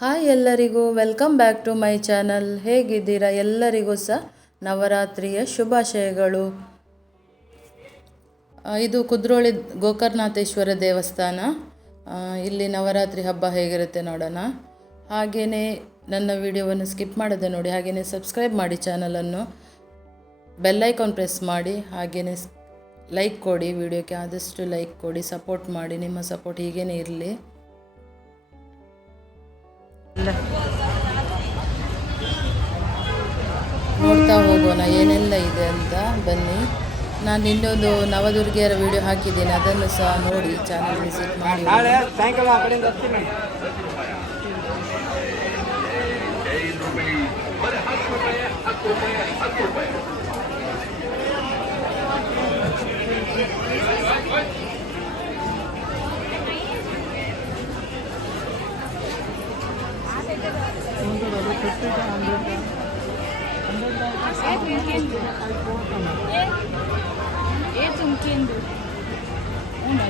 Hi ಎಲ್ಲರಿಗೂ welcome back to my channel ಹೇಗಿದ್ದೀರಾ ಎಲ್ಲರಿಗೂ ಸಹ ನವರಾತ್ರಿಯ ಶುಭಾಶಯಗಳು. ಇದು ಕುದ್ರೋಳಿ ಗೋಕರ್ಣನಾಥೇಶ್ವರ ದೇವಸ್ಥಾನ. ಇಲ್ಲಿ ನವರಾತ್ರಿ ಹಬ್ಬ ಹೇಗಿರುತ್ತೆ ನೋಡೋಣ. ಹಾಗೆಯೇ ನನ್ನ ವಿಡಿಯೋವನ್ನು ಸ್ಕಿಪ್ ಮಾಡದೆ ನೋಡಿ ಹಾಗೆಯೇ ಸಬ್ಸ್ಕ್ರೈಬ್ ಮಾಡಿ ಚಾನಲನ್ನು ಬೆಲ್ಲೈಕಾನ್ ಪ್ರೆಸ್ ಮಾಡಿ ಹಾಗೆಯೇ ಲೈಕ್ ಕೊಡಿ, ವಿಡಿಯೋಕ್ಕೆ ಆದಷ್ಟು ಲೈಕ್ ಕೊಡಿ ಸಪೋರ್ಟ್ ಮಾಡಿ, ನಿಮ್ಮ ಸಪೋರ್ಟ್ ಹೀಗೇ ಇರಲಿ. ನೋಡ್ತಾ ಹೋಗೋಣ ಏನೆಲ್ಲ ಇದೆ ಅಂತ ಬನ್ನಿ. ನಾನು ಇನ್ನೊಂದು ನವದುರ್ಗಿಯರ ವಿಡಿಯೋ ಹಾಕಿದ್ದೀನಿ ಅದನ್ನು ಸಹ ನೋಡಿ ಚಾನಲ್ ವಿಸಿಟ್ ಮಾಡಿ ಎಷ್ಟು ಮುಖೆಯಂದು ಉಂಟಾ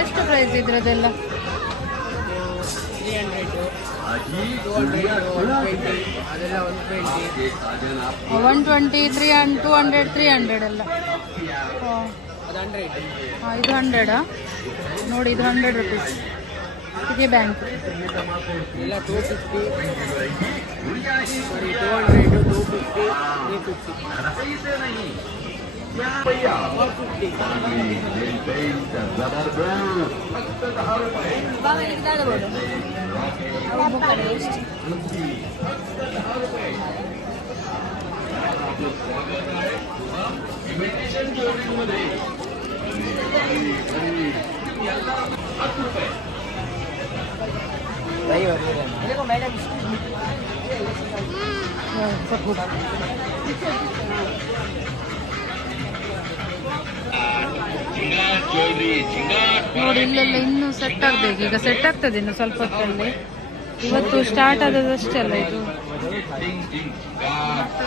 ಎಷ್ಟು ಪ್ರೈಸ್ ಇದರದೆಲ್ಲ ತ್ರೀ ಹಂಡ್ರೆಡು ಒಂದು ಪ್ರೈಸ್ ಅದೆಲ್ಲ ಒಂದು price one twenty three and two hundred three hundred ಎಲ್ಲ. ಹಾಂ ಅದು ಹಂಡ್ರೆಡ್ ಇದು ಹಂಡ್ರೆಡಾ ನೋಡಿ ಇದು ಹಂಡ್ರೆಡ್ ರುಪೀಸ್ ಸಿಟಿ ಬ್ಯಾಂಕ್ ಎಲ್ಲ two fifty sari two hundred two fifty three fifty ನೋಡಿ, ಇಲ್ಲೆಲ್ಲ ಇನ್ನೂ ಸೆಟ್ ಆಗ್ಬೇಕು. ಈಗ ಸೆಟ್ ಆಗ್ತದೆ ಇನ್ನು ಸ್ವಲ್ಪ ಹೊತ್ತಲ್ಲಿ. ಇವತ್ತು ಸ್ಟಾರ್ಟ್ ಆದದಷ್ಟೇ ಅಲ್ಲ ಇದು.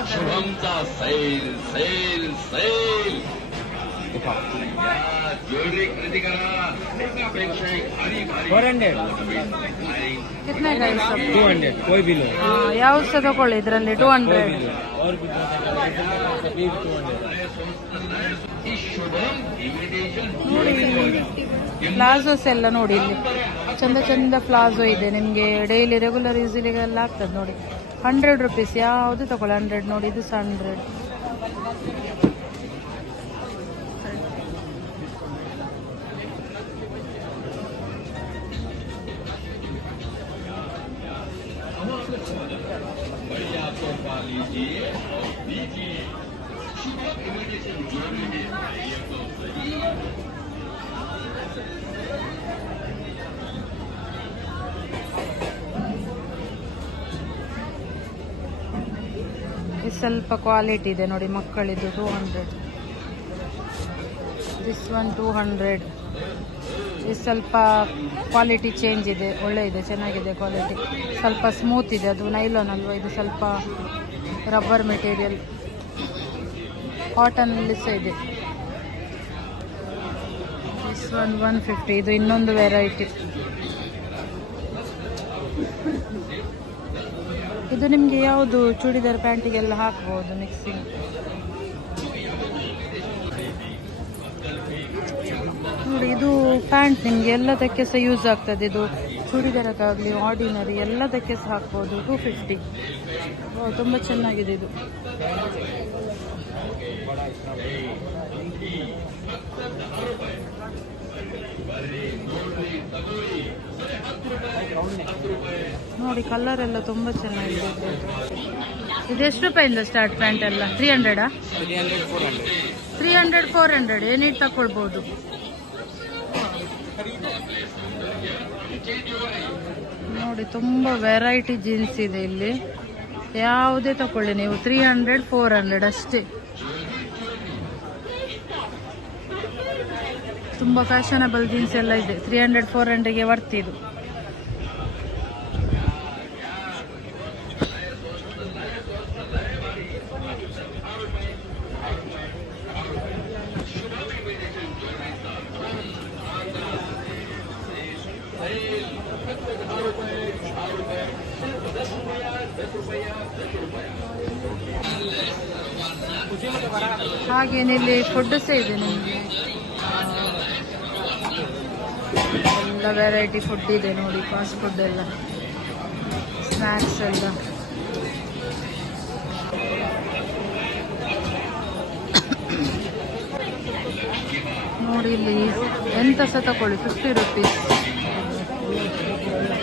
शुभमचा सैल सैल सैल ज्वेलरी खरेदी करा एकापेक्षा एक भारी भारी four hundred ಕಿತ್ನೆ guys two hundred कोई भी लो ಯಾವ್ದು ಸಹ ತಗೊಳ್ಳಿ ಇದರಲ್ಲಿ ಟೂ ಹಂಡ್ರೆಡ್ और भी please two hundred Shubham imitation ನೋಡಿ ಪ್ಲಾಜೋಸ್ ಎಲ್ಲ ನೋಡಿ ಇಲ್ಲಿ ಚಂದ ಚಂದ ಪ್ಲಾಜೋ ಇದೆ ನಿಮಗೆ ಡೈಲಿ ರೆಗ್ಯುಲರ್ ಯೂಸಿಲಿಗೆಲ್ಲ ಆಗ್ತದೆ ನೋಡಿ ಹಂಡ್ರೆಡ್ ರುಪೀಸ್ ಯಾವುದು ತಗೊಳ್ಳಿ ಹಂಡ್ರೆಡ್ ನೋಡಿ ಇದು ಸಹ ಹಂಡ್ರೆಡ್ ಸ್ವಲ್ಪ ಕ್ವಾಲಿಟಿ ಇದೆ ನೋಡಿ ಮಕ್ಕಳಿದ್ದು two hundred this one two hundred ಇದು ಸ್ವಲ್ಪ ಕ್ವಾಲಿಟಿ ಚೇಂಜ್ ಇದೆ, ಒಳ್ಳೆ ಇದೆ, ಚೆನ್ನಾಗಿದೆ ಕ್ವಾಲಿಟಿ ಸ್ವಲ್ಪ ಸ್ಮೂತ್ ಇದೆ, ಅದು ನೈಲಾನ್ ಅಲ್ವಾ, ಇದು ಸ್ವಲ್ಪ ರಬ್ಬರ್ ಮೆಟೀರಿಯಲ್ ಕಾಟನಲ್ಲಿ ಸಹ ಇದೆ. ಒನ್ ಒನ್ ಫಿಫ್ಟಿ ಇದು ಇನ್ನೊಂದು ವೆರೈಟಿ ಇದು ನಿಮಗೆ ಯಾವುದು ಚೂಡಿದಾರ್ ಪ್ಯಾಂಟಿಗೆಲ್ಲ ಹಾಕ್ಬೋದು ಮಿಕ್ಸಿಂಗ್ ನೋಡಿ, ಇದು ಪ್ಯಾಂಟ್ ನಿಮಗೆ ಎಲ್ಲದಕ್ಕೆ ಸಹ ಯೂಸ್ ಆಗ್ತದೆ. ಇದು ಚೂಡಿದಾರಕ್ಕಾಗಲಿ ಆರ್ಡಿನರಿ ಎಲ್ಲದಕ್ಕೆ ಸಹ ಹಾಕ್ಬೋದು. ಟೂ ಫಿಫ್ಟಿ ತುಂಬ ಚೆನ್ನಾಗಿದೆ ಇದು. ನೋಡಿ ಕಲರ್ ಎಲ್ಲ ತುಂಬ ಚೆನ್ನಾಗಿದೆ. ಇದು ಎಷ್ಟು ರೂಪಾಯಿಂದ ಸ್ಟಾರ್ಟ್ ಪ್ಯಾಂಟ್ ಎಲ್ಲ? ತ್ರೀ ಹಂಡ್ರೆಡಾ ತ್ರೀ ಹಂಡ್ರೆಡ್ ಫೋರ್ ಹಂಡ್ರೆಡ್ ಏನಿಟ್ಟು ತಗೊಳ್ಬೋದು ನೋಡಿ, ತುಂಬ ವೆರೈಟಿ ಜೀನ್ಸ್ ಇದೆ ಇಲ್ಲಿ. ಯಾವುದೇ ತಕೊಳ್ಳಿ ನೀವು. ತ್ರೀ ಹಂಡ್ರೆಡ್ ಫೋರ್ ಹಂಡ್ರೆಡ್ ಅಷ್ಟೇ. ತುಂಬ ಫ್ಯಾಷನಬಲ್ ಜೀನ್ಸ್ ಎಲ್ಲ ಇದೆ. ತ್ರೀ ಹಂಡ್ರೆಡ್ ಫೋರ್ ಹಂಡ್ರೆಡ್ಗೆ ಬರ್ತಿದ್ದು ಹಾಗೇನಿಲ್ಲಿ ಫುಡ್ ಸಹ ಇದೆ ನಿಮಗೆ? ವೆರೈಟಿ ಫುಡ್ ಇದೆ ನೋಡಿ ಫಾಸ್ಟ್ ಫುಡ್ ಎಲ್ಲ. ಸ್ನ್ಯಾಕ್ಸ್ ಎಲ್ಲ. ನೋಡಿ ಇಲ್ಲಿ ಎಂತ ಸಹ ತಗೊಳ್ಳಿ ಫಿಫ್ಟಿ ರುಪೀಸ್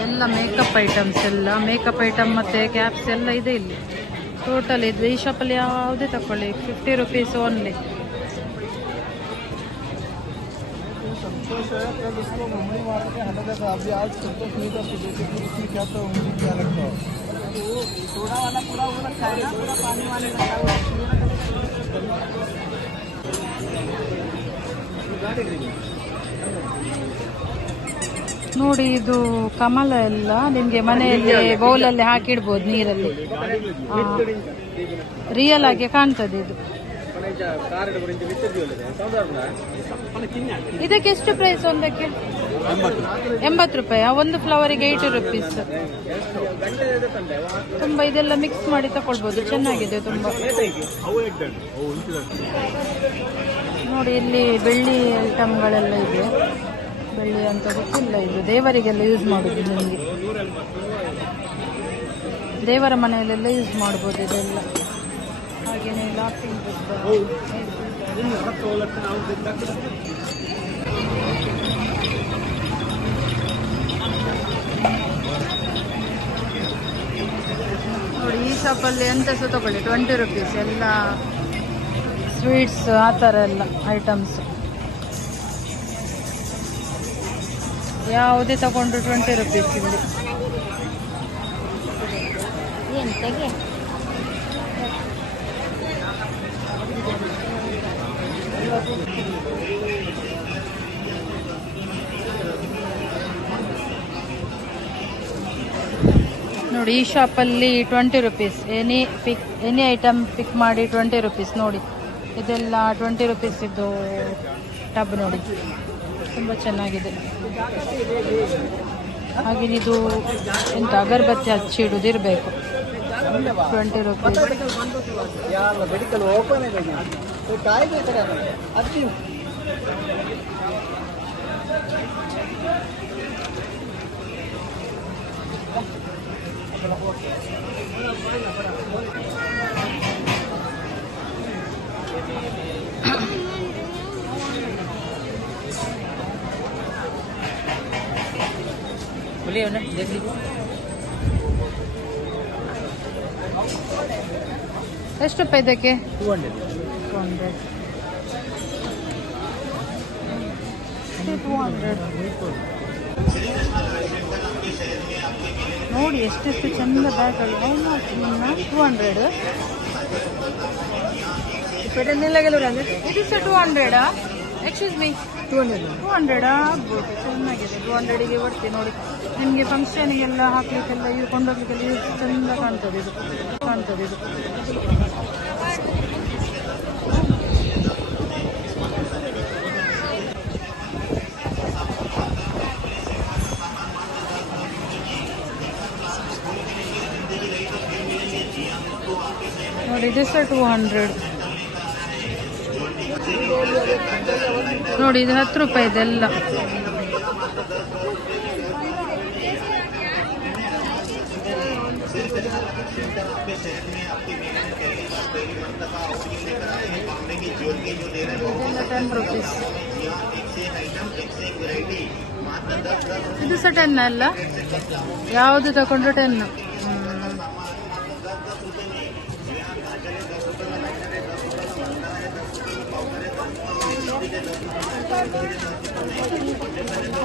ಎಲ್ಲ ಮೇಕಪ್ ಐಟಮ್ಸ್ ಎಲ್ಲ ಮೇಕಪ್ ಐಟಮ್ ಮತ್ತು ಕ್ಯಾಪ್ಸ್ ಎಲ್ಲ ಇದೆ ಇಲ್ಲಿ. ಟೋಟಲ್ ಇದು, ಈ ಶಾಪಲ್ಲಿ ಯಾವುದೇ ತಗೊಳ್ಳಿ ಫಿಫ್ಟಿ ರುಪೀಸ್ ಓನ್ಲಿ ನೋಡಿ ಇದು ಕಮಲ ಎಲ್ಲ ನಿಮ್ಗೆ ಮನೆಯಲ್ಲಿ ಬೌಲ್ ಅಲ್ಲಿ ಹಾಕಿಡ್ಬೋದು ನೀರಲ್ಲಿ. ರಿಯಲ್ ಆಗಿ ಕಾಣ್ತದೆ ಇದು. ಇದಕ್ಕೆ ಎಷ್ಟು ಪ್ರೈಸ್ ಒಂದಕ್ಕೆ? ಎಂಬತ್ತು ರೂಪಾಯಿ? ಒಂದು ಫ್ಲವರಿಗೆ ಏಯ್ಟಿ ರುಪೀಸ್ ತುಂಬಾ ಇದೆಲ್ಲ ಮಿಕ್ಸ್ ಮಾಡಿ ತಕೊಳ್ಬೋದು. ಚೆನ್ನಾಗಿದೆ ತುಂಬಾ. ನೋಡಿ, ಇಲ್ಲಿ ಬೆಳ್ಳಿ ಐಟಮ್ಗಳೆಲ್ಲ ಇದೆ. ಬೆಳ್ಳಿ ಅಂತ ಗೊತ್ತಿಲ್ಲ ಇದು. ದೇವರಿಗೆಲ್ಲ ಯೂಸ್ ಮಾಡೋದು ನಿಮಗೆ. ದೇವರ ಮನೆಯಲ್ಲೆಲ್ಲ ಯೂಸ್ ಮಾಡ್ಬೋದು ಇದೆಲ್ಲ. ಹಾಗೇನೆ ಲಾಫಿಂಗ್ ನೋಡಿ ಈ ಶಾಪಲ್ಲಿ ಎಂತ ಸಹ ತಗೊಳ್ಳಿ ಟ್ವೆಂಟಿ ರುಪೀಸ್ ಎಲ್ಲ ಸ್ವೀಟ್ಸ್ ಆ ಥರ ಎಲ್ಲ ಐಟಮ್ಸ್ ಯಾವುದೇ ತಗೊಂಡ್ರು ಟ್ವೆಂಟಿ ರುಪೀಸ್ ಇಲ್ಲಿ. ನೋಡಿ, ಈ ಶಾಪಲ್ಲಿ twenty rupees any pick any item pick ಮಾಡಿ ಟ್ವೆಂಟಿ ರುಪೀಸ್ ನೋಡಿ. ಇದೆಲ್ಲ ಟ್ವೆಂಟಿ ರುಪೀಸ್ ಇದ್ದು ಟಬ್ ನೋಡಿ. ತುಂಬ ಚೆನ್ನಾಗಿದೆ. ಹಾಗೆ ಇದು ಎಂತ ಅಗರಬತ್ತಿ ಹಚ್ಚಿ ಇಡೋದಿರಬೇಕು ಟ್ವೆಂಟಿ ರುಪೀಸ್ ಇದೆ काय काय करा अति बोलिए ना देख लीजिए ಎಷ್ಟು ರೂಪಾಯಿ ಇದಕ್ಕೆ two hundred two hundred two hundred ನೋಡಿ ಎಷ್ಟೆಷ್ಟು ಚಂದ ಬ್ಯಾಗ್ಗಳು ಟೂ ಹಂಡ್ರೆಡ್ ಪೆಟನ್ನೆಲ್ಲ ಕೆಲವರು ಅಂದರೆ ಇದು ಸಹ two ಹಂಡ್ರೆಡಾ excuse me two hundred two ಹಂಡ್ರೆಡಾ ಆಗ್ಬೋದು ಚೆನ್ನಾಗಿದೆ. ಟೂ ಹಂಡ್ರೆಡಿಗೆ ಬರ್ತೀವಿ ನೋಡಿ. ನಿಮಗೆ ಫಂಕ್ಷನಿಗೆಲ್ಲ ಹಾಕ್ಲಿಕ್ಕೆಲ್ಲ ಇದು ಕೊಂಡೋಗ್ಲಿಕ್ಕೆಲ್ಲ ಯೂಸ್ ಚೆಂದ ಕಾಣ್ತದೆ ಇದು. ಕಾಣ್ತದೆ ಇದು. ನೋಡಿ ಇದು ಸಹ ಟೂ ಹಂಡ್ರೆಡ್ ನೋಡಿ, ಇದು ಹತ್ತು ರೂಪಾಯಿ ಇದೆಲ್ಲ ಟೆನ್ ರುಪೀಸ್ ಇದು ಸಹ ಟೆನ್ ಅಲ್ಲ? ಯಾವುದು ತಗೊಂಡ್ರು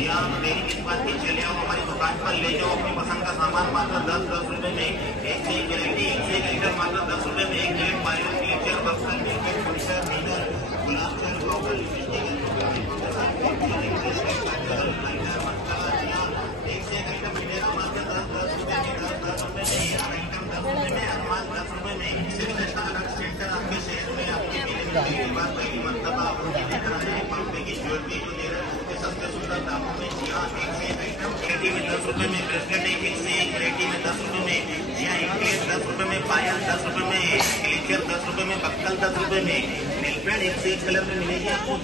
जी मेरी किस्मत की चले आओ हमारी दुकान पर ले जाओ अपनी पसंद का सामान मात्र दस दस रुपए में एक से एक गारंटी एक से लीटर मात्र दस रुपए में एक प्लेट पायरो क्लीचर बक्सर बेकर गुलाब ग्लोबल एक दस दस रुपए में पहली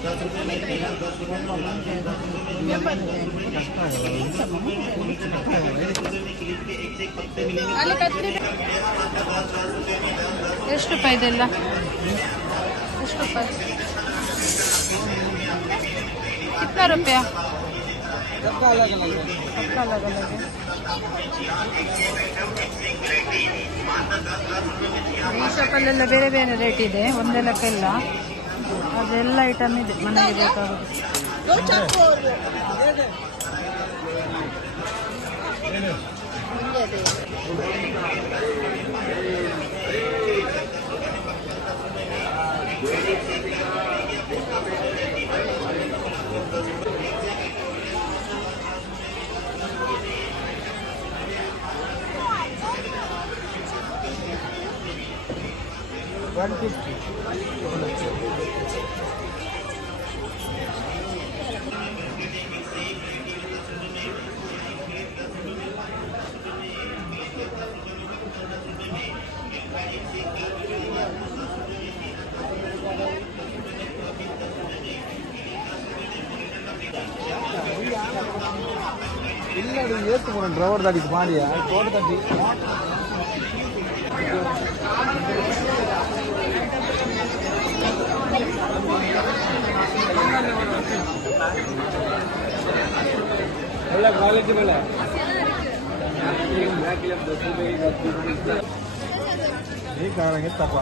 दस रुपए में टेलर दस रुपए में और लालटेन दस रुपए में दस रुपए में दस रुपए में क्लिप के एक से एक पत्ते मिलेंगे ಅಲ್ಲಿ ಕತ್ರಿ ಎಷ್ಟು ರೂಪಾಯಿ ಇದೆಲ್ಲ ಎಷ್ಟು ರೂಪಾಯಿ कितना रुपया सबका अलग अलग है सबका अलग अलग है ಈ ಶಾಪಲ್ಲೆಲ್ಲ ಬೇರೆ ಬೇರೆ ರೇಟ್ ಇದೆ ಒಂದೇ ಲೆಕ್ಕ ಇಲ್ಲ ಅದೆಲ್ಲ ಐಟಮ್ ಇದೆ ಮನೆಗೆ ஒன் ஃபிஃப்டி இல்லை ஏற்று போகிறேன் டிரைவர் தாடி பாண்டியா தோட்ட தாட்டி. ಒಳ್ಳೆ ಕ್ವಾಲಿಟಿ ಬೆಳೆ ಈ ಕಾರಣಕ್ಕೆ ತಪ್ಪ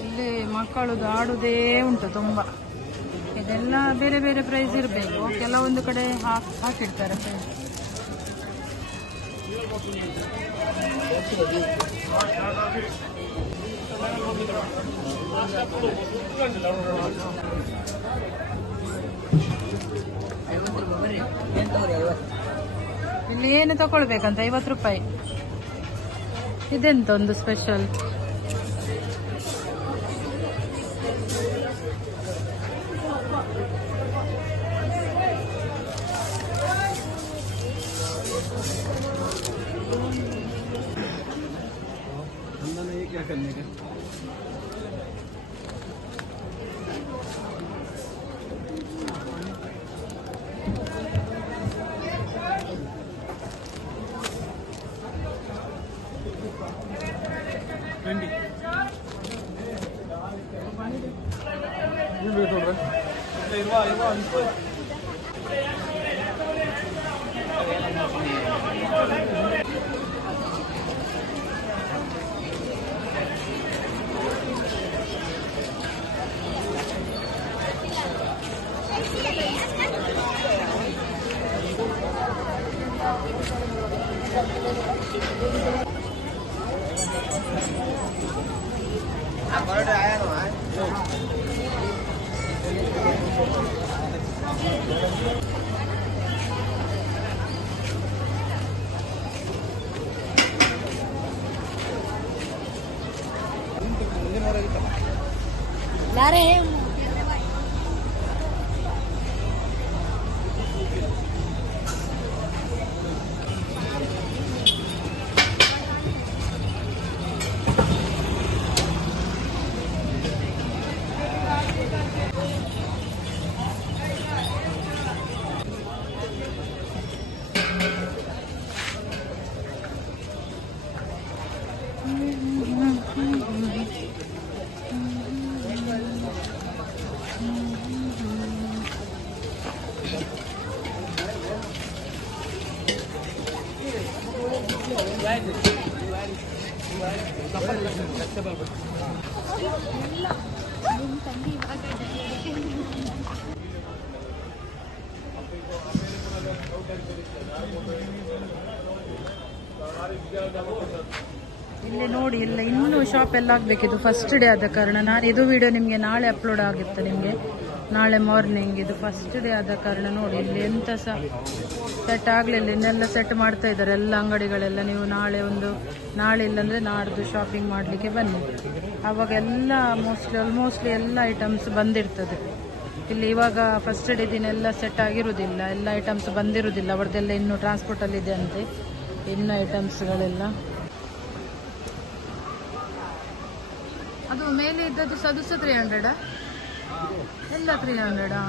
ಇಲ್ಲಿ ಮಕ್ಕಳದು ಆಡುದೇ ಉಂಟು ತುಂಬ. ಇದೆಲ್ಲ ಬೇರೆ ಬೇರೆ ಪ್ರೈಸ್ ಇರಬೇಕು. ಕೆಲವೊಂದು ಕಡೆ ಹಾಕಿ ಇಲ್ಲಿ ಏನು ತಗೊಳ್ಬೇಕಂತ ಐವತ್ತು ರೂಪಾಯಿ. ಇದೆಂತ ಒಂದು ಸ್ಪೆಷಲ್ Yeah, you're Ivan. ला रहे हैं ಇಲ್ಲೇ ನೋಡಿ, ಇಲ್ಲ ಇನ್ನೂ ಶಾಪ್ ಎಲ್ಲ ಆಗ್ಬೇಕಿದ್ದು ಫಸ್ಟ್ ಡೇ ಆದ ಕಾರಣ. ನಾನು ಇದು ವಿಡಿಯೋ ನಿಮಗೆ ನಾಳೆ ಅಪ್ಲೋಡ್ ಆಗುತ್ತೆ ನಿಮಗೆ. ನಾಳೆ ಮಾರ್ನಿಂಗ್ ಇದು ಫಸ್ಟ್ ಡೇ ಆದ ಕಾರಣ ನೋಡಿ, ಇಲ್ಲಿ ಎಂತ ಸಹ ಸೆಟ್ ಆಗಲಿಲ್ಲ. ಇನ್ನೆಲ್ಲ ಸೆಟ್ ಮಾಡ್ತಾ ಇದ್ದಾರೆ ಎಲ್ಲ ಅಂಗಡಿಗಳೆಲ್ಲ. ನೀವು ನಾಳೆ ಒಂದು, ನಾಳೆ ಇಲ್ಲಾಂದರೆ ನಾಡ್ದು ಶಾಪಿಂಗ್ ಮಾಡಲಿಕ್ಕೆ ಬನ್ನಿ. ಆವಾಗ ಎಲ್ಲ ಮೋಸ್ಟ್ಲಿ ಆಲ್ಮೋಸ್ಟ್ಲಿ ಎಲ್ಲ ಐಟಮ್ಸ್ ಬಂದಿರ್ತದೆ. ಇಲ್ಲಿ ಇವಾಗ ಫಸ್ಟ್ ಡೇ ದಿನ ಎಲ್ಲ ಸೆಟ್ ಆಗಿರುವುದಿಲ್ಲ. ಎಲ್ಲ ಐಟಮ್ಸ್ ಬಂದಿರುವುದಿಲ್ಲ. ಅವ್ರದ್ದೆಲ್ಲ ಇನ್ನೂ ಟ್ರಾನ್ಸ್ಪೋರ್ಟಲ್ಲಿ ಇದೆ ಅಂತೆ. ಇನ್ನು ಐಟಮ್ಸ್ಗಳೆಲ್ಲ ಅದು ಮೇಲೆ ಇದ್ದದ್ದು ಸಹ ತ್ರೀ ಹಂಡ್ರೆಡಾ ಎಲ್ಲ ತ್ರೀ ಹಂಡ್ರೆಡಾ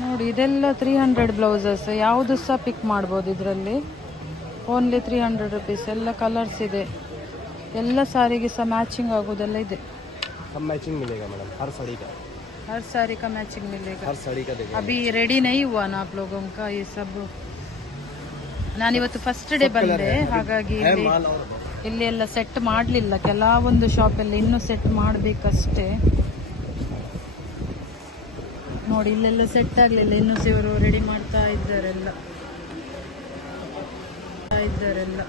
ನೋಡಿ ಇದೆಲ್ಲ ತ್ರೀ ಹಂಡ್ರೆಡ್ ಬ್ಲೌಸಸ್ ಯಾವುದು ಸಹ ಪಿಕ್ ಮಾಡ್ಬೋದು ಇದರಲ್ಲಿ ಓನ್ಲಿ ತ್ರೀ ಹಂಡ್ರೆಡ್ ರುಪೀಸ್ ಎಲ್ಲ ಕಲರ್ಸ್ ಇದೆ ಎಲ್ಲ ಸಾರಿಗೆ ಸಹ ಮ್ಯಾಚಿಂಗ್ ಆಗೋದೆಲ್ಲ ಇದೆ सब मैचिंग मिलेगा मैडम हर साड़ी का हर साड़ी का मैचिंग मिलेगा हर साड़ी का देखिए अभी रेडी नहीं हुआ ना आप लोगों का ये सब ನಾನಿವತ್ತು ಫಸ್ಟ್ ಡೇ ಬಂದೆ ಹಾಗಾಗಿ ಇಲ್ಲಿ ಎಲ್ಲ ಸೆಟ್ ಮಾಡಲಿಲ್ಲ. ಕೆಲವೊಂದು ಶಾಪಲ್ಲಿ ಇನ್ನು ಸೆಟ್ ಮಾಡಬೇಕಷ್ಟೇ. ನೋಡಿ, ಇಲ್ಲೆಲ್ಲ ಸೆಟ್ ಆಗಲಿಲ್ಲ. ಇನ್ನು ಇವರು ರೆಡಿ ಮಾಡ್ತಾ ಇದ್ದಾರೆಲ್ಲ. ಇದ್ದಾರೆಲ್ಲ.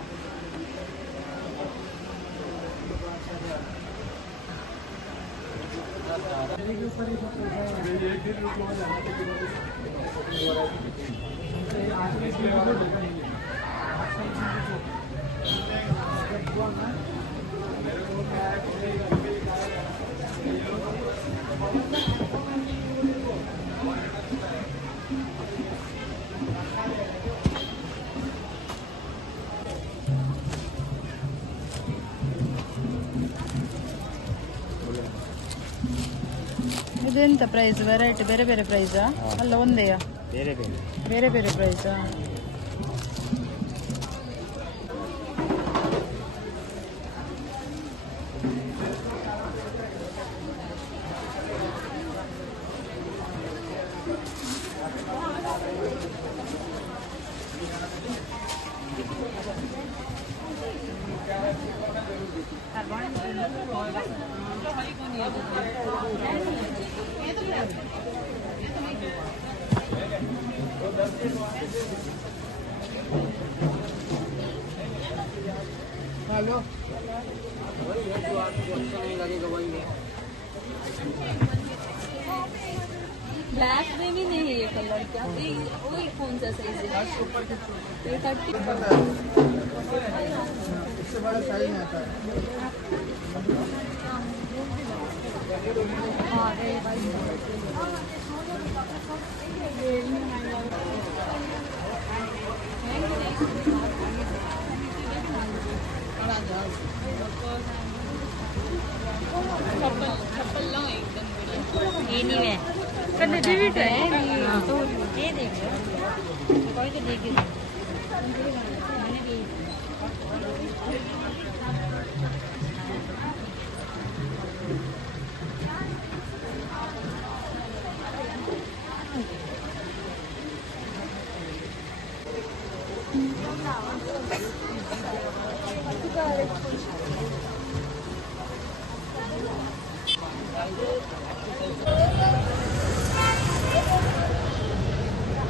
ಇದೆಂತ ಪ್ರೈಸ್ ವೆರೈಟಿ ಬೇರೆ ಬೇರೆ ಪ್ರೈಸಾ ಅಲ್ಲ ಒಂದೇಯಾ? ಬೇರೆ ಬೇರೆ. ಬೇರೆ ಬೇರೆ ಪ್ರೈಸಾ हेलो वही है जो आपको अच्छा नहीं लगेगा वही है ब्लैक में भी नहीं है ये कलर क्या? वही कौन सा साइज़ है। ऊपर इससे बड़ा साइज़ नहीं आता है એની મે કને દેવી તો એની તો દે દે કોઈ તો દેખી મને દે Thank you.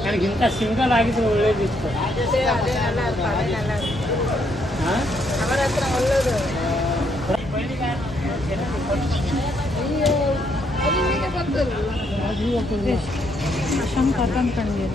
ನನಗಿಂತ ಸಿಂಗಲ್ ಆಗಿದ್ರೆ ಒಳ್ಳೇದಿತ್ತು ಹಾ? ಶಂಕ ತಂದ್ಕೊಂಡಿಲ್ಲ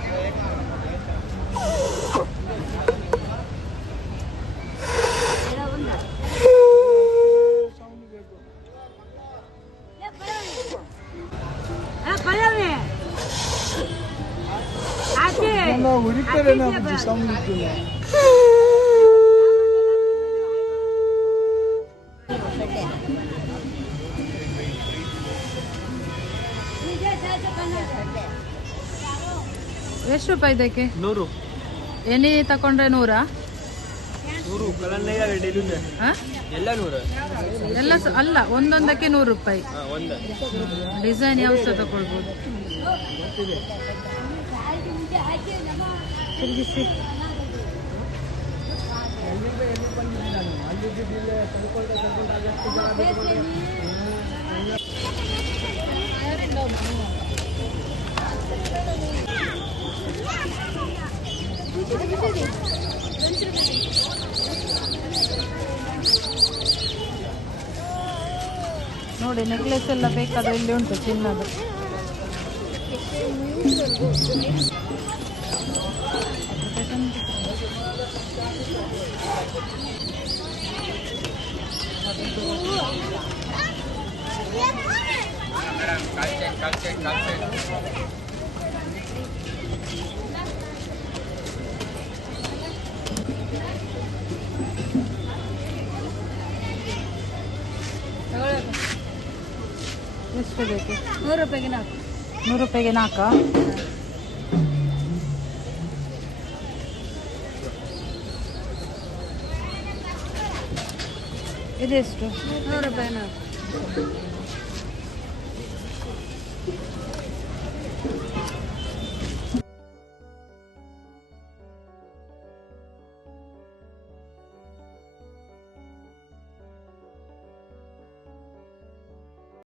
ಎಷ್ಟು ರೂಪಾಯಿ ಇದಕ್ಕೆ? ನೂರು. ಎಣ್ಣೆ ತಕೊಂಡ್ರೆ ನೂರಾ? ನೂರು ಎಲ್ಲ ನೂರ. ಎಲ್ಲ ಅಲ್ಲ ಒಂದೊಂದಕ್ಕೆ ನೂರು ರೂಪಾಯಿ. ಡಿಸೈನ್ ಯಾವ ಸಹ ತಗೊಳ್ಬೋದು ತಿರುಗಿಸಿ ನೋಡಿ ನೆಕ್ಲೆಸ್ ಎಲ್ಲ ಬೇಕಾದ್ರೆ ಇಲ್ಲಿ ಉಂಟು ಚಿನ್ನದು ಎಷ್ಟು ನೂರು ರೂಪಾಯಿಗೆ ನಾಲ್ಕು. ನೂರು ರೂಪಾಯಿಗೆ ನಾಲ್ಕಾ? ಇದೆಷ್ಟು ನೂರು ರೂಪಾಯಿ ನಾಲ್ಕು